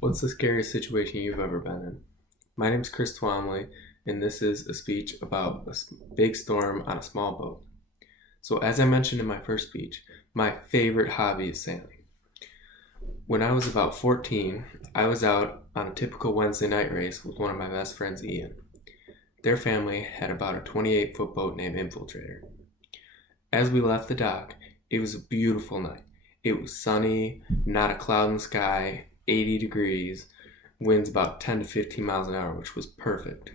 What's the scariest situation you've ever been in? My name's Chris Twomley, and this is a speech about a big storm on a small boat. So, as I mentioned in my first speech, my favorite hobby is sailing. When I was about 14, I was out on a typical Wednesday night race with one of my best friends, Ian. Their family had about a 28-foot boat named Infiltrator. As we left the dock, it was a beautiful night. It was sunny, not a cloud in the sky, 80 degrees, winds about 10 to 15 miles an hour, which was perfect.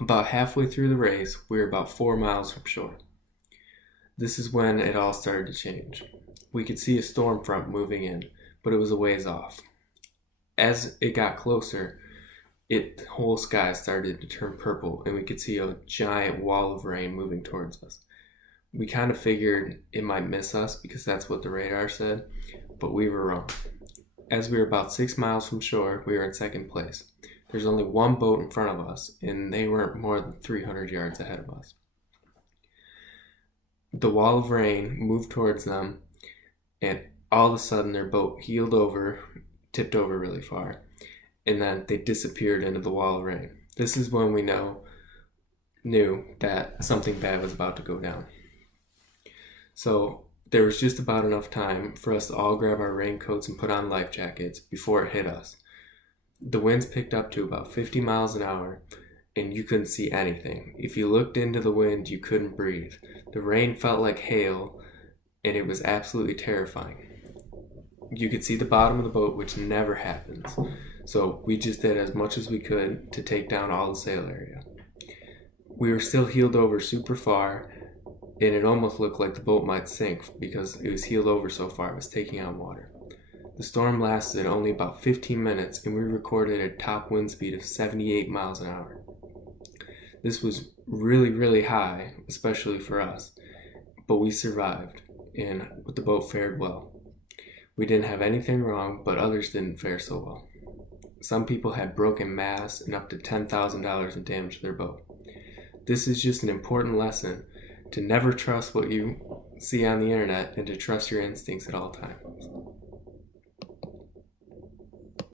About halfway through the race, we were about 4 miles from shore. This is when it all started to change. We could see a storm front moving in, but it was a ways off. As it got closer, the whole sky started to turn purple, and we could see a giant wall of rain moving towards us. We kind of figured it might miss us because that's what the radar said, but we were wrong. As we were about 6 miles from shore, we were in second place. There's only one boat in front of us, and they weren't more than 300 yards ahead of us. The wall of rain moved towards them, and all of a sudden their boat heeled over, tipped over really far, and then they disappeared into the wall of rain. This is when we knew that something bad was about to go down. So there was just about enough time for us to all grab our raincoats and put on life jackets before it hit us. The winds picked up to about 50 miles an hour, and you couldn't see anything. If you looked into the wind, you couldn't breathe. The rain felt like hail, and it was absolutely terrifying. You could see the bottom of the boat, which never happens. So we just did as much as we could to take down all the sail area. We were still heeled over super far, and it almost looked like the boat might sink because it was heeled over so far it was taking on water. The storm lasted only about 15 minutes, and we recorded a top wind speed of 78 miles an hour. This was really, really high, especially for us, but we survived, and the boat fared well. We didn't have anything wrong, but others didn't fare so well. Some people had broken masts and up to $10,000 in damage to their boat. This is just an important lesson to never trust what you see on the internet and to trust your instincts at all times.